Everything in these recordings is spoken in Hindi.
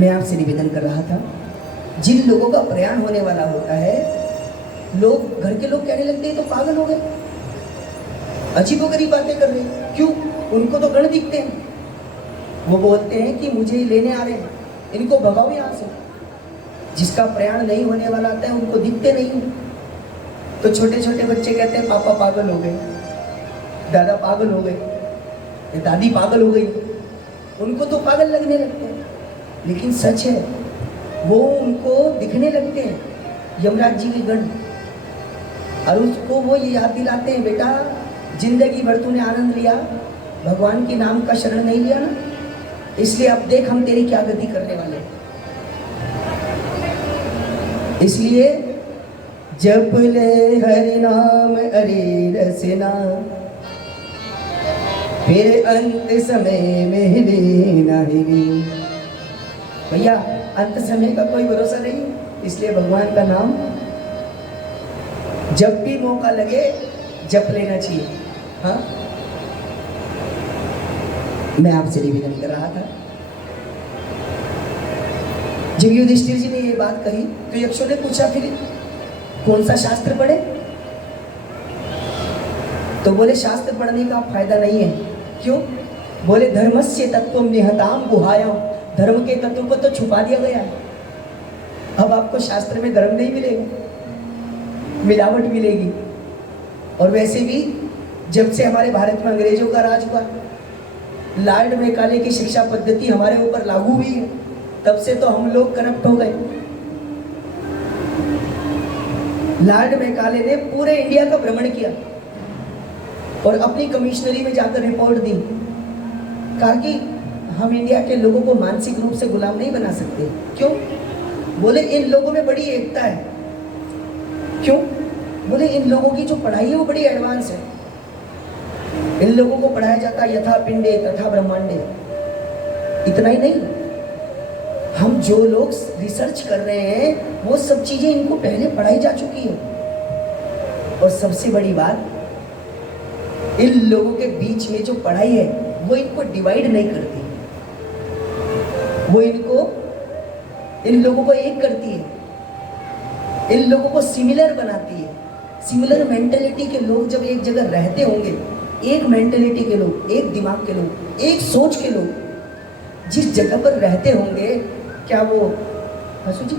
मैं आपसे निवेदन कर रहा था, जिन लोगों का प्रयाण होने वाला होता है, लोग घर के लोग कहने लगते हैं तो पागल हो गए, अजीबोगरीब बातें कर रहे हैं। क्यों? उनको तो गण दिखते हैं। वो बोलते हैं कि मुझे लेने आ रहे हैं, इनको भगाओ यहाँ से। जिसका प्रयाण नहीं होने वाला आता है उनको दिखते नहीं। तो छोटे छोटे बच्चे कहते हैं पापा पागल हो गए, दादा पागल हो गए, दादी पागल हो गई। उनको तो पागल लगने लगते हैं, लेकिन सच है वो उनको दिखने लगते हैं यमराज जी के गण, और उसको वो ये याद दिलाते हैं, बेटा जिंदगी भर तूने आनंद लिया, भगवान के नाम का शरण नहीं लिया ना, इसलिए अब देख हम तेरी क्या गति करने वाले हैं। इसलिए जप ले हरि नाम अरे रसना, फिर अंत समय में हिली ना हिली। भैया अंत समय का कोई भरोसा नहीं, इसलिए भगवान का नाम जब भी मौका लगे जप लेना चाहिए। हाँ, मैं आपसे निवेदन कर रहा था, जब युधिष्ठिर जी ने ये बात कही तो यक्षों ने पूछा फिर कौन सा शास्त्र पढ़े? तो बोले शास्त्र पढ़ने का फायदा नहीं है। क्यों? बोले धर्मस्य तत्त्वं निहताम गुहायाम, धर्म के तत्व को तो छुपा दिया गया है। अब आपको शास्त्र में धर्म नहीं मिलेगा, मिलावट मिलेगी। और वैसे भी जब से हमारे भारत में अंग्रेजों का राज हुआ, लॉर्ड मैकाले की शिक्षा पद्धति हमारे ऊपर लागू हुई है, तब से तो हम लोग करप्ट हो गए। लॉर्ड मैकाले ने पूरे इंडिया का भ्रमण किया और अपनी कमिश्नरी में जाकर रिपोर्ट दी, कहा कि हम इंडिया के लोगों को मानसिक रूप से गुलाम नहीं बना सकते। क्यों? बोले इन लोगों में बड़ी एकता है। क्यों? बोले इन लोगों की जो पढ़ाई है वो बड़ी एडवांस है, इन लोगों को पढ़ाया जाता है यथा पिंडे तथा ब्रह्मांडे। इतना ही नहीं, हम जो लोग रिसर्च कर रहे हैं वो सब चीजें इनको पहले पढ़ाई जा चुकी है। और सबसे बड़ी बात, इन लोगों के बीच में जो पढ़ाई है वो इनको डिवाइड नहीं करती, वो इन लोगों को एक करती है, इन लोगों को सिमिलर बनाती है। सिमिलर मेंटेलिटी के लोग जब एक जगह रहते होंगे, एक मेंटेलिटी के लोग, एक दिमाग के लोग, एक सोच के लोग जिस जगह पर रहते होंगे, क्या वो हसू जी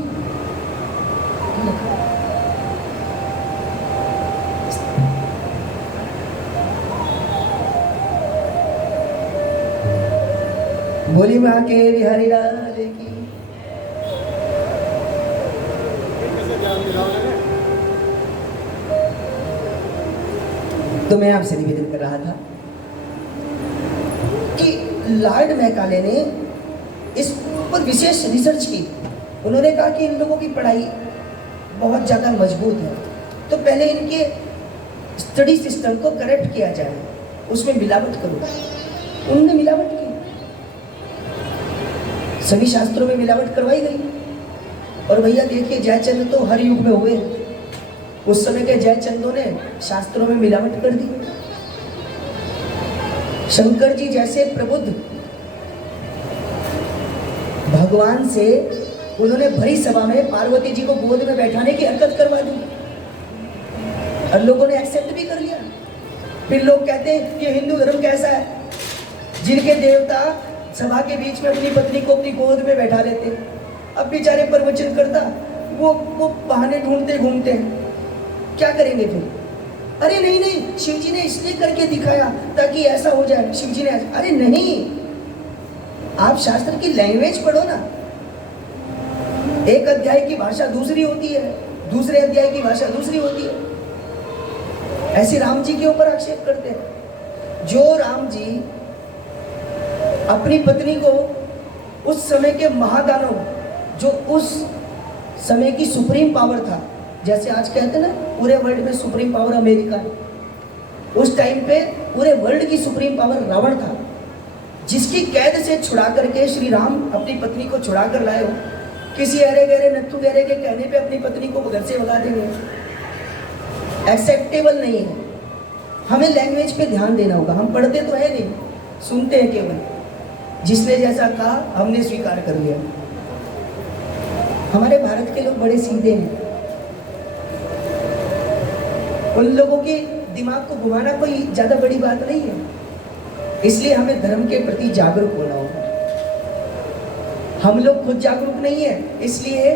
बोली माँ के बिहारी लाल की। तो मैं आपसे निवेदन कर रहा था कि लॉर्ड मैकाले ने इस पर विशेष रिसर्च की। उन्होंने कहा कि इन लोगों की पढ़ाई बहुत ज़्यादा मजबूत है, तो पहले इनके स्टडी सिस्टम को करेक्ट किया जाए, उसमें मिलावट करो। उन्होंने मिलावट की, सभी शास्त्रों में मिलावट करवाई गई। और भैया देखिए जयचंद तो हर युग में हुए, उस समय के जयचंदों ने शास्त्रों में मिलावट कर दी। शंकर जी जैसे प्रबुद्ध भगवान से उन्होंने भरी सभा में पार्वती जी को गोद में बैठाने की हरकत करवा दी और लोगों ने एक्सेप्ट भी कर लिया। फिर लोग कहते हैं कि हिंदू धर्म कैसा है, जिनके देवता सभा के बीच में अपनी पत्नी को अपनी गोद में बैठा लेते, अब बेचारे प्रवचन करता वो बहाने ढूंढते घूमते हैं, क्या करेंगे फिर? अरे नहीं नहीं, शिव जी ने इसलिए करके दिखाया ताकि ऐसा हो जाए, शिव जी ने। अरे नहीं, आप शास्त्र की लैंग्वेज पढ़ो ना। एक अध्याय की भाषा दूसरी होती है, दूसरे अध्याय की भाषा दूसरी होती है। ऐसे राम जी के ऊपर आक्षेप करते हैं। जो राम जी अपनी पत्नी को उस समय के महादानव, जो उस समय की सुप्रीम पावर था, जैसे आज कहते हैं ना पूरे वर्ल्ड में सुप्रीम पावर अमेरिका है, उस टाइम पे पूरे वर्ल्ड की सुप्रीम पावर रावण था, जिसकी कैद से छुड़ा करके श्री राम अपनी पत्नी को छुड़ा कर लाए हो। किसी अरे गहरे नत्थु गहरे के कहने पे अपनी पत्नी को घर से भगा देंगे, एक्सेप्टेबल नहीं है। हमें लैंग्वेज पे ध्यान देना होगा। हम पढ़ते तो है नहीं, सुनते हैं केवल। जिसने जैसा कहा हमने स्वीकार कर लिया। हमारे भारत के लोग बड़े सीधे हैं, उन लोगों के दिमाग को घुमाना कोई ज्यादा बड़ी बात नहीं है। इसलिए हमें धर्म के प्रति जागरूक होना होगा। हम लोग खुद जागरूक नहीं है, इसलिए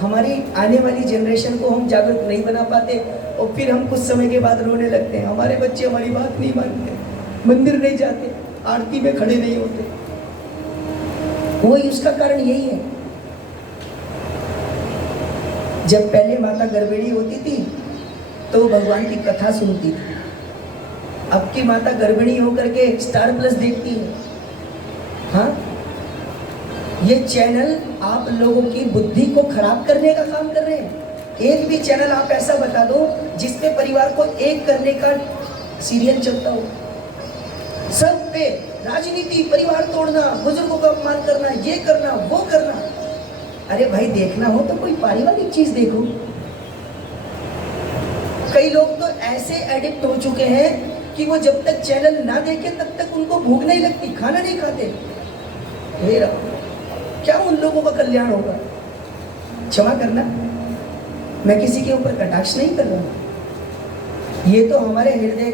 हमारी आने वाली जनरेशन को हम जागरूक नहीं बना पाते, और फिर हम कुछ समय के बाद रोने लगते हैं, हमारे बच्चे हमारी बात नहीं मानते, मंदिर नहीं जाते, आरती में खड़े नहीं होते। वही उसका कारण यही है। जब पहले माता गर्भिणी होती थी तो वो भगवान की कथा सुनती थी, अब की माता गर्भिणी होकर के स्टार प्लस देखती है। हाँ, ये चैनल आप लोगों की बुद्धि को खराब करने का काम कर रहे हैं। एक भी चैनल आप ऐसा बता दो जिसपे परिवार को एक करने का सीरियल चलता हो। सब पे राजनीति, परिवार तोड़ना, बुजुर्गों का अपमान करना, ये करना वो करना। अरे भाई, देखना हो तो कोई पारिवारिक चीज देखो। कई लोग तो ऐसे एडिक्ट हो चुके हैं कि वो जब तक चैनल ना देखे तब तक उनको भूख नहीं लगती, खाना नहीं खाते। क्या उन लोगों का कल्याण होगा? क्षमा करना, मैं किसी के ऊपर कटाक्ष नहीं कर रहा हूं। ये तो हमारे हृदय